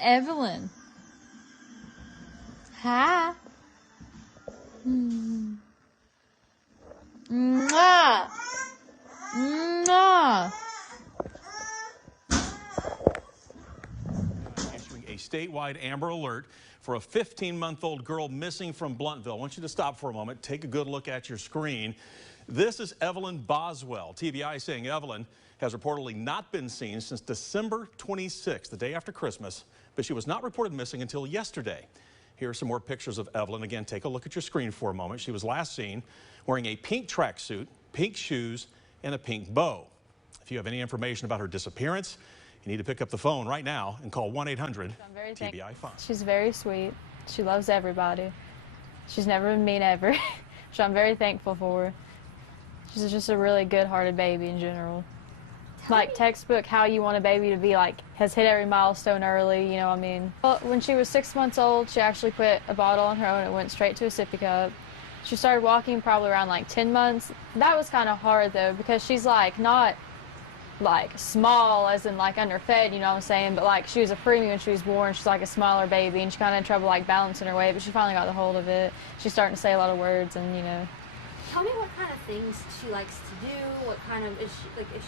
Evelyn. Hi. Mwah. Mwah. Issuing a statewide Amber Alert for a 15-month-old girl missing from Blountville. I want you to stop for a moment, take a good look at your screen. This is Evelyn Boswell. TBI saying Evelyn has reportedly not been seen since December 26th, the day after Christmas, but she was not reported missing until yesterday. Here are some more pictures of Evelyn. Again, take a look at your screen for a moment. She was last seen wearing a pink tracksuit, pink shoes, and a pink bow. If you have any information about her disappearance, you need to pick up the phone right now and call 1-800-TBI-FIND. She's very sweet. She loves everybody. She's never been mean ever, which I'm very thankful for. She's just a really good-hearted baby in general. Like textbook how you want a baby to be, like, has hit every milestone early, you know what I mean? Well, when she was 6 months old, she actually put a bottle on her own and went straight to a sippy cup. She started walking probably around like 10 months. That was kind of hard though, because she's like not like small as in like underfed, you know what I'm saying, but like she was a preemie when she was born. She's like a smaller baby and she kind of had trouble like balancing her weight, but she finally got the hold of it. She's starting to say a lot of words and, you know. Tell me what kind of things she likes to do. What kind of, is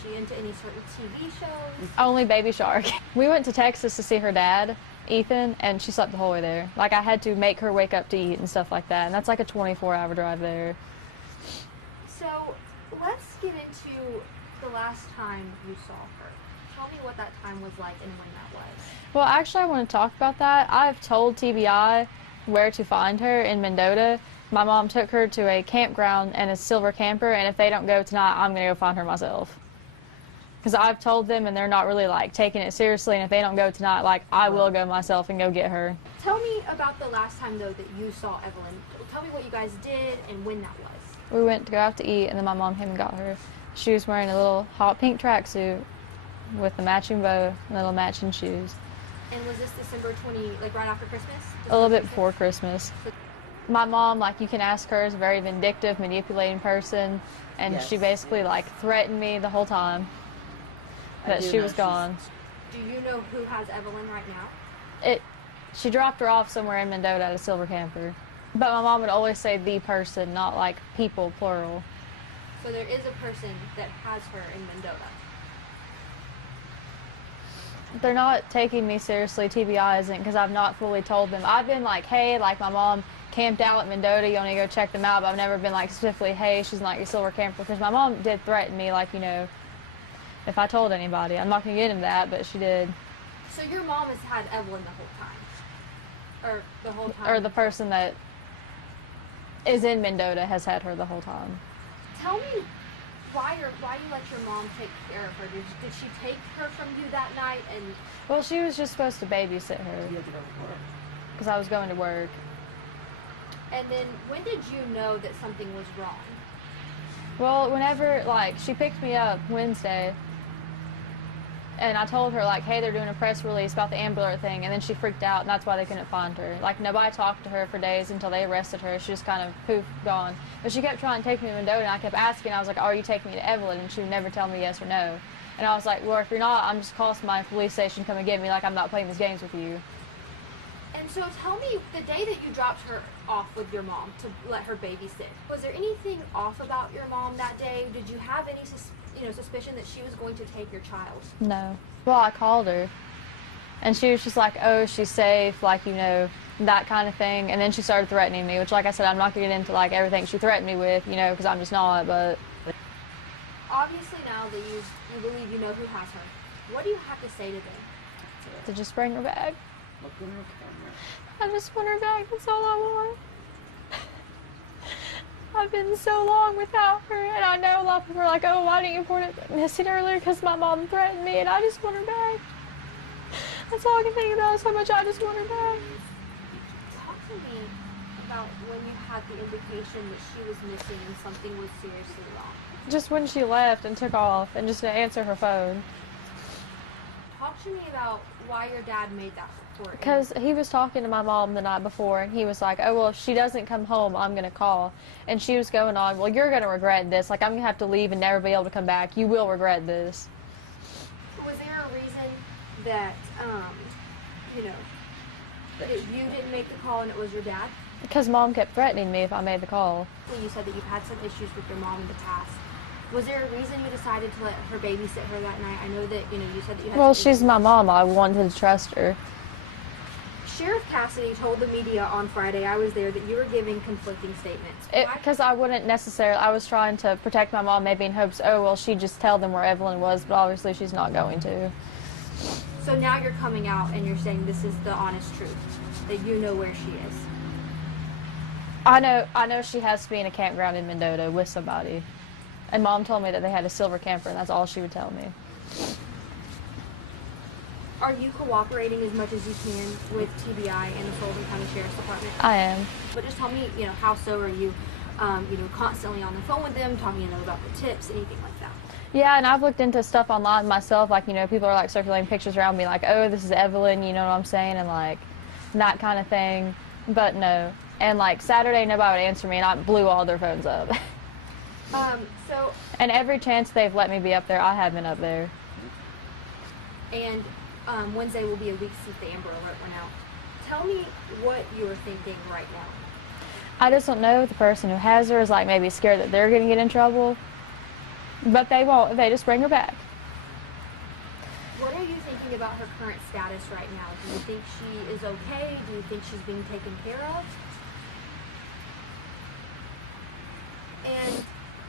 she into any certain TV shows? Only Baby Shark. We went to Texas to see her dad, Ethan, and she slept the whole way there. Like I had to make her wake up to eat and stuff like that, and that's like a 24-hour drive there. So let's get into the last time you saw her. Tell me what that time was like and when that was. Well, actually I want to talk about that. I've told TBI where to find her in Mendota. My mom took her to a campground and a silver camper, and if they don't go tonight, I'm going to go find her myself. Because I've told them, and they're not really, like, taking it seriously, and if they don't go tonight, like, I will go myself and go get her. Tell me about the last time, though, that you saw Evelyn. Tell me what you guys did and when that was. We went to go out to eat, and then my mom came and got her. She was wearing a little hot pink tracksuit with a matching bow and little matching shoes. And was this December 20, like, right after Christmas? A little bit before Christmas. My mom, like you can ask her, is a very vindictive, manipulating person, and yes. She basically like threatened me the whole time that she was gone. Do you know who has Evelyn right now? She dropped her off somewhere in Mendota at a silver camper. But my mom would always say the person, not like people, plural. So there is a person that has her in Mendota. They're not taking me seriously, TBI isn't, because I've not fully told them. I've been like, hey, like my mom camped out at Mendota, you want to go check them out, but I've never been like specifically, hey, she's not your silver camper, because my mom did threaten me, like, you know, if I told anybody. I'm not going to get into that, but she did. So your mom has had Evelyn the whole time? Or the whole time? Or the person that is in Mendota has had her the whole time. Tell me why you let your mom take care of her. Did she take her from you that night? And well, she was just supposed to babysit her. You had to go to work. Because I was going to work. And then when did you know that something was wrong? Well, whenever, like, she picked me up Wednesday, and I told her, like, hey, they're doing a press release about the Amber Alert thing, and then she freaked out, and that's why they couldn't find her. Like, nobody talked to her for days until they arrested her. She just kind of, poof, gone. But she kept trying to take me to Mendota, and I kept asking. I was like, oh, are you taking me to Evelyn? And she would never tell me yes or no. And I was like, well, if you're not, I'm just calling my police station, come and get me, like, I'm not playing these games with you. And so tell me, the day that you dropped her off with your mom to let her babysit, was there anything off about your mom that day? Did you have any suspicion that she was going to take your child? No. Well, I called her, and she was just like, oh, she's safe, like, you know, that kind of thing. And then she started threatening me, which, like I said, I'm not going to get into, like, everything she threatened me with, you know, because I'm just not, but... Obviously now that you believe you know who has her, what do you have to say to them? To just bring her back. Look in her camera. I just want her back, that's all I want. I've been so long without her, and I know a lot of people are like, oh, why didn't you report it missing earlier? Because my mom threatened me, and I just want her back. That's all I can think about is how much I just want her back. Talk to me about when you had the indication that she was missing and something was seriously wrong. Just when she left and took off, and just to answer her phone. Talk to me about why your dad made that report. Because he was talking to my mom the night before, and he was like, oh, well, if she doesn't come home, I'm going to call. And she was going on, well, you're going to regret this. Like, I'm going to have to leave and never be able to come back. You will regret this. Was there a reason that you know, you didn't make the call and it was your dad? Because Mom kept threatening me if I made the call. Well, you said that you've had some issues with your mom in the past. Was there a reason you decided to let her babysit her that night? I know that, you know, you said that you had Well, some she's issues. my mom. I wanted to trust her. Sheriff Cassidy told the media on Friday, I was there, that you were giving conflicting statements. Because I wouldn't necessarily, I was trying to protect my mom, maybe in hopes, oh, well, she'd just tell them where Evelyn was, but obviously she's not going to. So now you're coming out and you're saying this is the honest truth, that you know where she is. I know she has to be in a campground in Mendota with somebody. And Mom told me that they had a silver camper, and that's all she would tell me. Are you cooperating as much as you can with TBI and the Sullivan County Sheriff's Department? I am. But just tell me, you know, how so are you, constantly on the phone with them, talking to them about the tips, anything like that? Yeah, and I've looked into stuff online myself, like, you know, people are, like, circulating pictures around me, like, oh, this is Evelyn, you know what I'm saying, and, like, that kind of thing. But no. And, like, Saturday, nobody would answer me, and I blew all their phones up. And every chance they've let me be up there, I have been up there. And Wednesday will be a week since the Amber Alert went out. Tell me what you're thinking right now. I just don't know if the person who has her is, like, maybe scared that they're going to get in trouble. But they won't. They just bring her back. What are you thinking about her current status right now? Do you think she is okay? Do you think she's being taken care of? And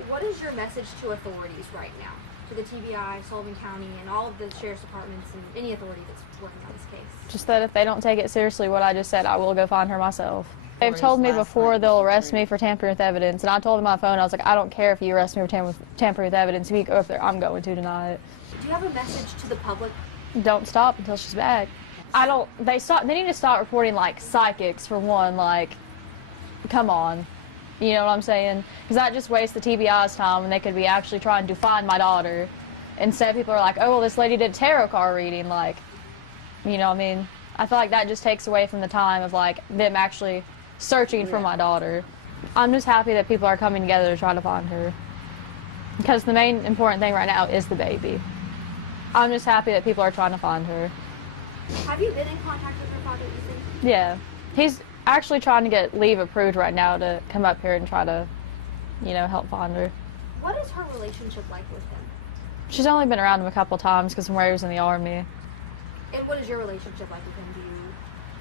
what is your message to authorities right now? To the TBI, Sullivan County, and all of the sheriff's departments and any authority that's working on this case? Just that if they don't take it seriously, what I just said, I will go find her myself. They've told me before they'll arrest me for tampering with evidence, and I told them on my phone, I was like, I don't care if you arrest me for tampering with evidence. If you go up there, I'm going to tonight. Do you have a message to the public? Don't stop until she's back. They need to stop reporting, like, psychics, for one, like, come on. You know what I'm saying? Because that just wastes the TBI's time when they could be actually trying to find my daughter. Instead, people are like, oh, well, this lady did tarot card reading, like, you know what I mean? I feel like that just takes away from the time of, like, them actually searching for my daughter. I'm just happy that people are coming together to try to find her. Because the main important thing right now is the baby. I'm just happy that people are trying to find her. Have you been in contact with her father, you think? Yeah. He's actually trying to get leave approved right now to come up here and try to, you know, help find her. What is her relationship like with him? She's only been around him a couple times because from where he was in the Army. And what is your relationship like with him? Do you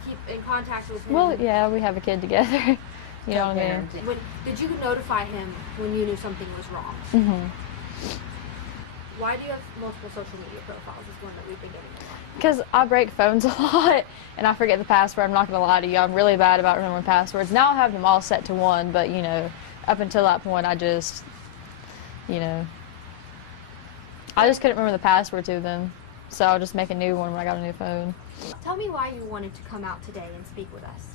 keep in contact with him? Well, yeah, we have a kid together. You know what I mean? Did you notify him when you knew something was wrong? Mm-hmm. Why do you have multiple social media profiles is one that we've been getting a lot. Because I break phones a lot, and I forget the password. I'm not going to lie to you. I'm really bad about remembering passwords. Now I have them all set to one, but, you know, up until that point, I just, you know, I just couldn't remember the password to them. So I'll just make a new one when I got a new phone. Tell me why you wanted to come out today and speak with us.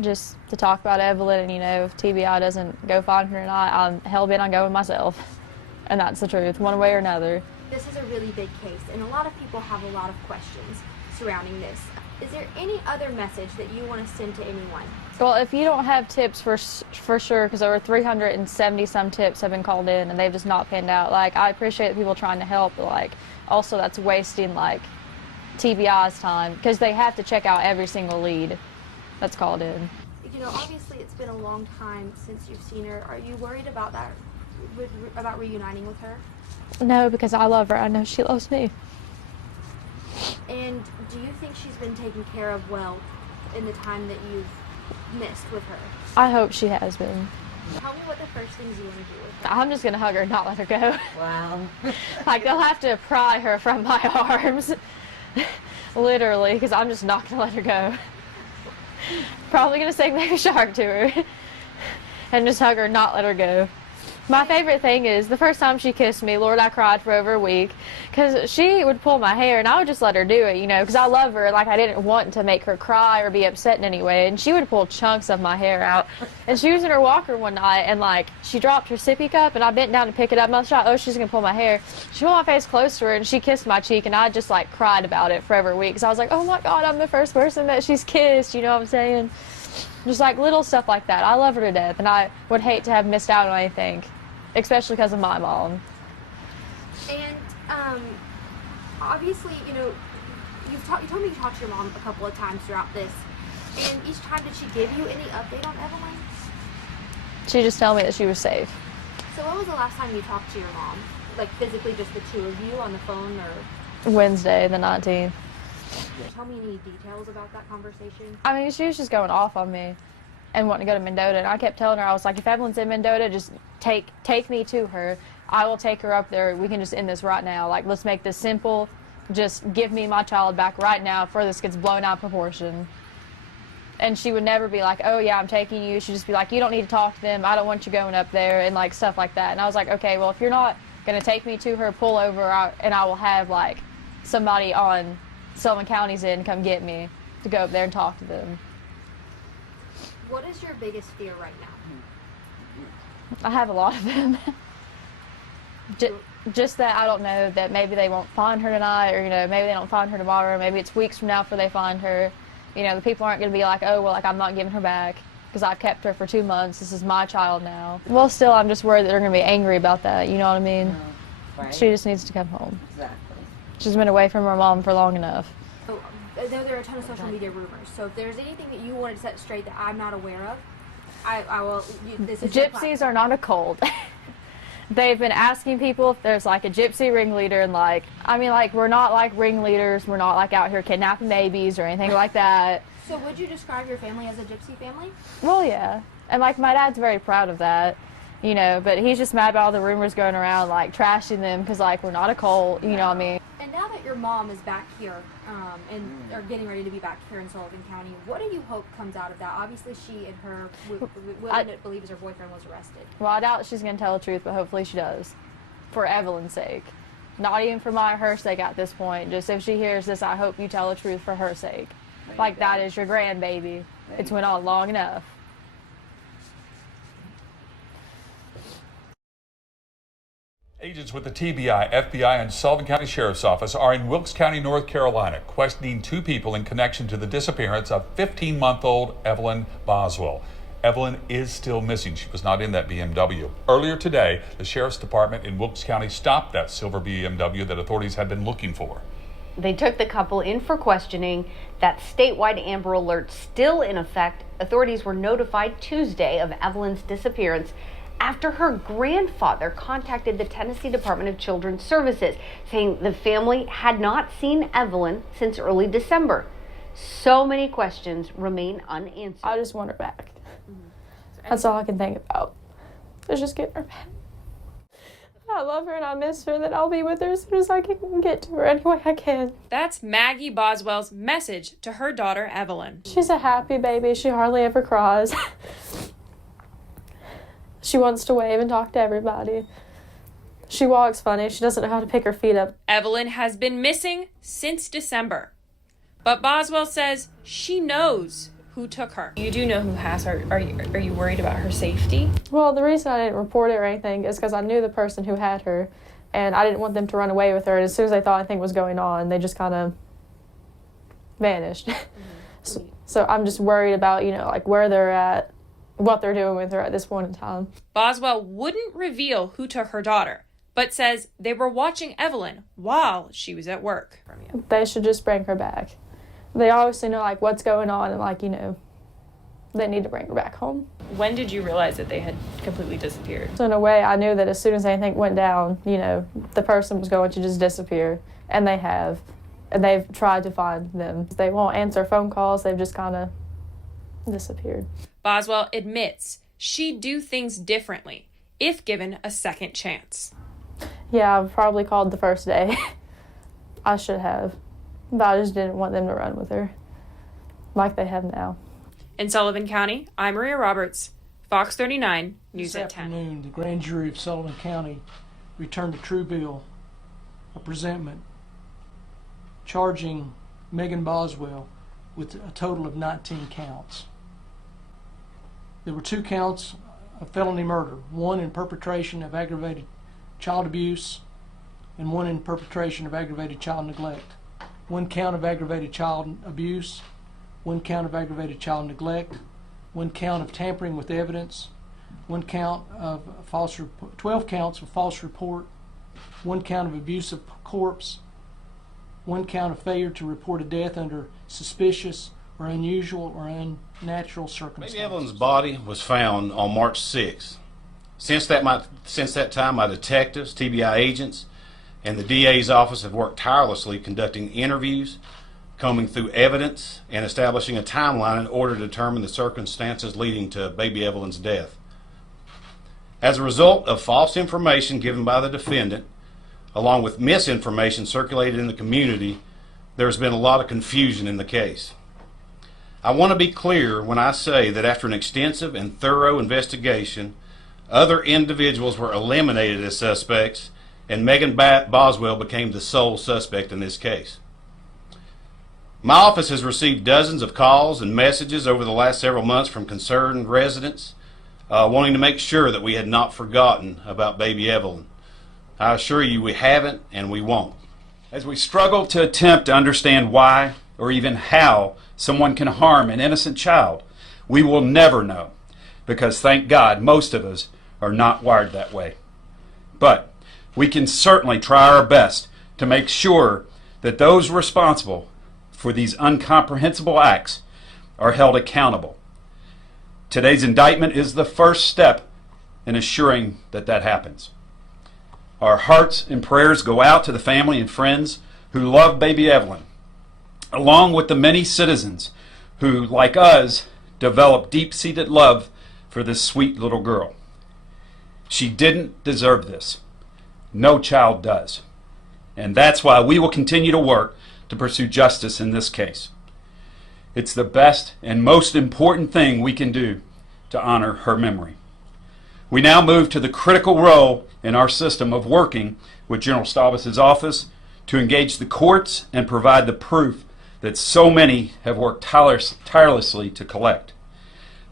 Just to talk about Evelyn, and, you know, if TBI doesn't go find her tonight, I'm hell-bent on going myself. And that's the truth, one way or another. This is a really big case, and a lot of people have a lot of questions surrounding this. Is there any other message that you want to send to anyone? Well, if you don't have tips for sure, because over 370 some tips have been called in and they've just not panned out. Like, I appreciate people trying to help, but, like, also that's wasting, like, TBI's time, because they have to check out every single lead that's called in. You know, obviously it's been a long time since you've seen her. Are you worried about that, about reuniting with her? No, because I love her. I know she loves me. And do you think she's been taken care of well in the time that you've missed with her? I hope she has been. Tell me what the first things you want to do with her. I'm just going to hug her and not let her go. Wow. Like, they'll have to pry her from my arms. Literally, because I'm just not going to let her go. Probably going to sing Baby Shark to her. And just hug her and not let her go. My favorite thing is, the first time she kissed me, Lord, I cried for over a week, because she would pull my hair, and I would just let her do it, you know, because I love her, like, I didn't want to make her cry or be upset in any way, and she would pull chunks of my hair out, and she was in her walker one night, and, like, she dropped her sippy cup, and I bent down to pick it up, and I thought, oh, she's going to pull my hair. She pulled my face close to her, and she kissed my cheek, and I just, like, cried about it for over a week, because I was like, oh, my God, I'm the first person that she's kissed, you know what I'm saying? Just, like, little stuff like that. I love her to death, and I would hate to have missed out on anything. Especially because of my mom. And obviously, you know, you told me you talked to your mom a couple of times throughout this, and each time did she give you any update on Evelyn? She just told me that she was safe. So when was the last time you talked to your mom? Like physically, just the two of you on the phone, or? Wednesday, the 19th. Tell me any details about that conversation. I mean, she was just going off on me and wanting to go to Mendota, and I kept telling her, I was like, if Evelyn's in Mendota, just take me to her. I will take her up there. We can just end this right now. Like, let's make this simple. Just give me my child back right now before this gets blown out of proportion. And she would never be like, oh, yeah, I'm taking you. She'd just be like, you don't need to talk to them. I don't want you going up there, and, like, stuff like that. And I was like, okay, well, if you're not going to take me to her, pull over, and I will have, like, somebody on Sullivan County's end come get me to go up there and talk to them. What is your biggest fear right now? I have a lot of them. Just that I don't know that maybe they won't find her tonight, or, you know, maybe they don't find her tomorrow. Maybe it's weeks from now before they find her. You know, the people aren't going to be like, oh, well, like, I'm not giving her back because I've kept her for 2 months. This is my child now. Well, still, I'm just worried that they're going to be angry about that. You know what I mean? Right. She just needs to come home. Exactly. She's been away from her mom for long enough. So, I know there are a ton of social media rumors. So if there's anything that you wanted to set straight that I'm not aware of, I will. This is Gypsies are not a cult. They've been asking people if there's like a gypsy ringleader, and like, I mean, like, we're not like ringleaders. We're not like out here kidnapping babies or anything like that. So would you describe your family as a gypsy family? Well, yeah. And like, my dad's very proud of that, you know, but he's just mad about all the rumors going around, like, trashing them because, like, we're not a cult, you know what I mean? And now that your mom is back here and are getting ready to be back here in Sullivan County, what do you hope comes out of that? Obviously, she and her, what it believes her boyfriend was arrested. Well, I doubt she's going to tell the truth, but hopefully she does. For Evelyn's sake. Not even for her sake at this point. Just if she hears this, I hope you tell the truth for her sake. Like, that is your grandbaby. It's went on long enough. Agents with the TBI, FBI, and Sullivan County Sheriff's Office are in Wilkes County, North Carolina, questioning 2 people in connection to the disappearance of 15-month-old Evelyn Boswell. Evelyn is still missing. She was not in that BMW. Earlier today, the Sheriff's Department in Wilkes County stopped that silver BMW that authorities had been looking for. They took the couple in for questioning. That statewide Amber Alert still in effect. Authorities were notified Tuesday of Evelyn's disappearance after her grandfather contacted the Tennessee Department of Children's Services, saying the family had not seen Evelyn since early December. So many questions remain unanswered. I just want her back. That's all I can think about. Is just getting her back. I love her and I miss her, that I'll be with her as soon as I can get to her any way I can. That's Maggie Boswell's message to her daughter, Evelyn. She's a happy baby. She hardly ever cries. She wants to wave and talk to everybody. She walks funny. She doesn't know how to pick her feet up. Evelyn has been missing since December. But Boswell says she knows who took her. You do know who has her. Are you worried about her safety? Well, the reason I didn't report it or anything is because I knew the person who had her, and I didn't want them to run away with her. And as soon as they thought anything was going on, they just kind of vanished. So I'm just worried about, you know, like where they're at, what they're doing with her at this point in time. Boswell wouldn't reveal who took her daughter, but says they were watching Evelyn while she was at work. They should just bring her back. They obviously know, like, what's going on, and, like, you know, they need to bring her back home. When did you realize that they had completely disappeared? So in a way, I knew that as soon as anything went down, you know, the person was going to just disappear, and they have. And they've tried to find them. They won't answer phone calls. They've just kind of disappeared. Boswell admits she'd do things differently if given a second chance. Yeah, I probably called the first day. I should have. But I just didn't want them to run with her like they have now. In Sullivan County, I'm Maria Roberts, Fox 39, News at 10. This afternoon, the grand jury of Sullivan County returned a true bill, a presentment, charging Megan Boswell with a total of 19 counts. There were 2 counts of felony murder, 1 in perpetration of aggravated child abuse and 1 in perpetration of aggravated child neglect. 1 count of aggravated child abuse, 1 count of aggravated child neglect, 1 count of tampering with evidence, 1 count of 12 counts of false report, 1 count of abuse of corpse, 1 count of failure to report a death under suspicious or unusual or unnatural circumstances. Baby Evelyn's body was found on March 6th. Since that time, my detectives, TBI agents, and the DA's office have worked tirelessly conducting interviews, combing through evidence, and establishing a timeline in order to determine the circumstances leading to baby Evelyn's death. As a result of false information given by the defendant, along with misinformation circulated in the community, there's been a lot of confusion in the case. I want to be clear when I say that after an extensive and thorough investigation, other individuals were eliminated as suspects, and Megan Boswell became the sole suspect in this case. My office has received dozens of calls and messages over the last several months from concerned residents wanting to make sure that we had not forgotten about baby Evelyn. I assure you we haven't and we won't. As we struggle to attempt to understand why or even how someone can harm an innocent child, we will never know, because thank God most of us are not wired that way. But we can certainly try our best to make sure that those responsible for these incomprehensible acts are held accountable. Today's indictment is the first step in assuring that that happens. Our hearts and prayers go out to the family and friends who love baby Evelyn, along with the many citizens who, like us, developed deep-seated love for this sweet little girl. She didn't deserve this. No child does. And that's why we will continue to work to pursue justice in this case. It's the best and most important thing we can do to honor her memory. We now move to the critical role in our system of working with General Staubus's office to engage the courts and provide the proof that so many have worked tirelessly to collect.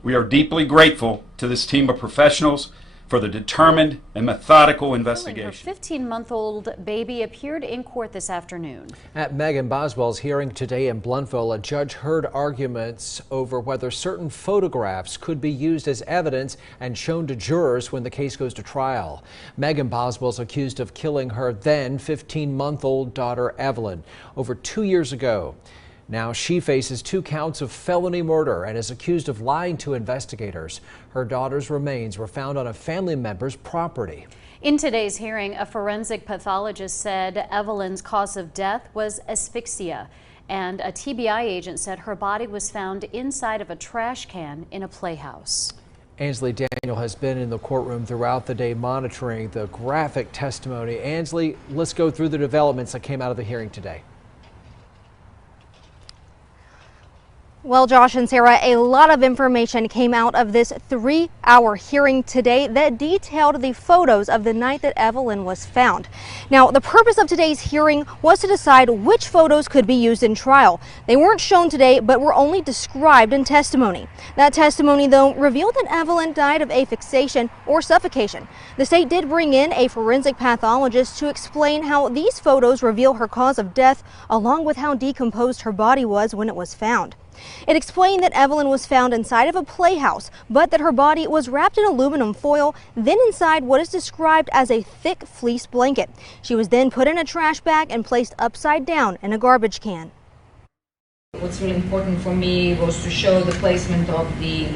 We are deeply grateful to this team of professionals for the determined and methodical investigation. Her 15-month-old baby appeared in court this afternoon. At Megan Boswell's hearing today in Blountville, a judge heard arguments over whether certain photographs could be used as evidence and shown to jurors when the case goes to trial. Megan Boswell's accused of killing her then 15-month-old daughter Evelyn over 2 years ago. Now she faces 2 counts of felony murder and is accused of lying to investigators. Her daughter's remains were found on a family member's property. In today's hearing, a forensic pathologist said Evelyn's cause of death was asphyxia, and a TBI agent said her body was found inside of a trash can in a playhouse. Ansley Daniel has been in the courtroom throughout the day monitoring the graphic testimony. Ansley, let's go through the developments that came out of the hearing today. Well, Josh and Sarah, a lot of information came out of this 3-hour hearing today that detailed the photos of the night that Evelyn was found. Now, the purpose of today's hearing was to decide which photos could be used in trial. They weren't shown today, but were only described in testimony. That testimony, though, revealed that Evelyn died of asphyxiation or suffocation. The state did bring in a forensic pathologist to explain how these photos reveal her cause of death, along with how decomposed her body was when it was found. It explained that Evelyn was found inside of a playhouse, but that her body was wrapped in aluminum foil, then inside what is described as a thick fleece blanket. She was then put in a trash bag and placed upside down in a garbage can. What's really important for me was to show the placement of the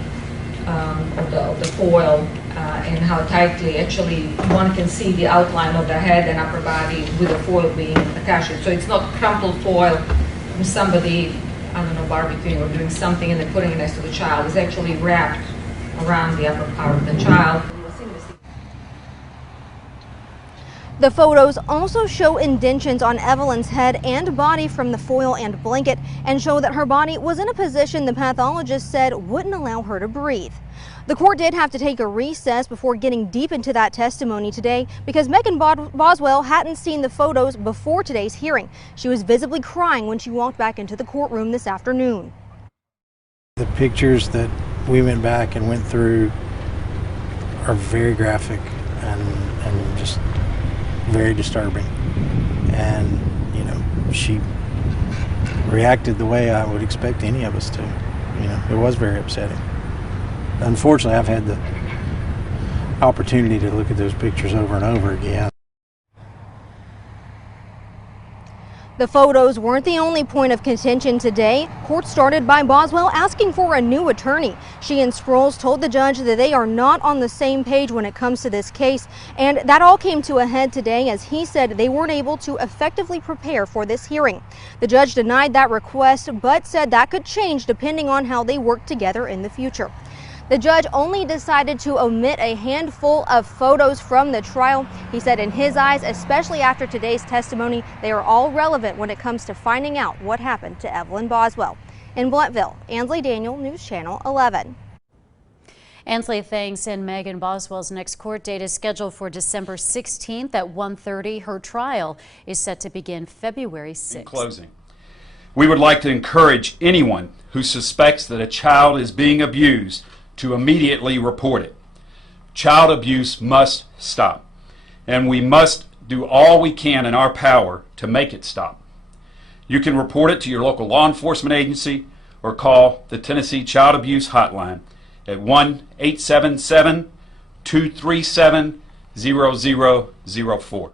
foil and how tightly actually one can see the outline of the head and upper body with the foil being attached. So it's not crumpled foil from somebody, I don't know, barbecuing or doing something and then putting it next to the child. It's actually wrapped around the upper part of the child. The photos also show indentions on Evelyn's head and body from the foil and blanket, and show that her body was in a position the pathologist said wouldn't allow her to breathe. The court did have to take a recess before getting deep into that testimony today because Megan Boswell hadn't seen the photos before today's hearing. She was visibly crying when she walked back into the courtroom this afternoon. The pictures that we went back and went through are very graphic and just very disturbing. And, you know, she reacted the way I would expect any of us to. You know, it was very upsetting. Unfortunately, I've had the opportunity to look at those pictures over and over again. The photos weren't the only point of contention today. Court started by Boswell asking for a new attorney. She and Sproles told the judge that they are not on the same page when it comes to this case, and that all came to a head today as he said they weren't able to effectively prepare for this hearing. The judge denied that request, but said that could change depending on how they work together in the future. The judge only decided to omit a handful of photos from the trial. He said in his eyes, especially after today's testimony, they are all relevant when it comes to finding out what happened to Evelyn Boswell. In Blountville, Ansley Daniel, News Channel 11. Ansley, thanks. And Megan Boswell's next court date is scheduled for December 16th at 1:30. Her trial is set to begin February 6th. In closing, we would like to encourage anyone who suspects that a child is being abused to immediately report it. Child abuse must stop, and we must do all we can in our power to make it stop. You can report it to your local law enforcement agency or call the Tennessee Child Abuse Hotline at 1-877-237-0004.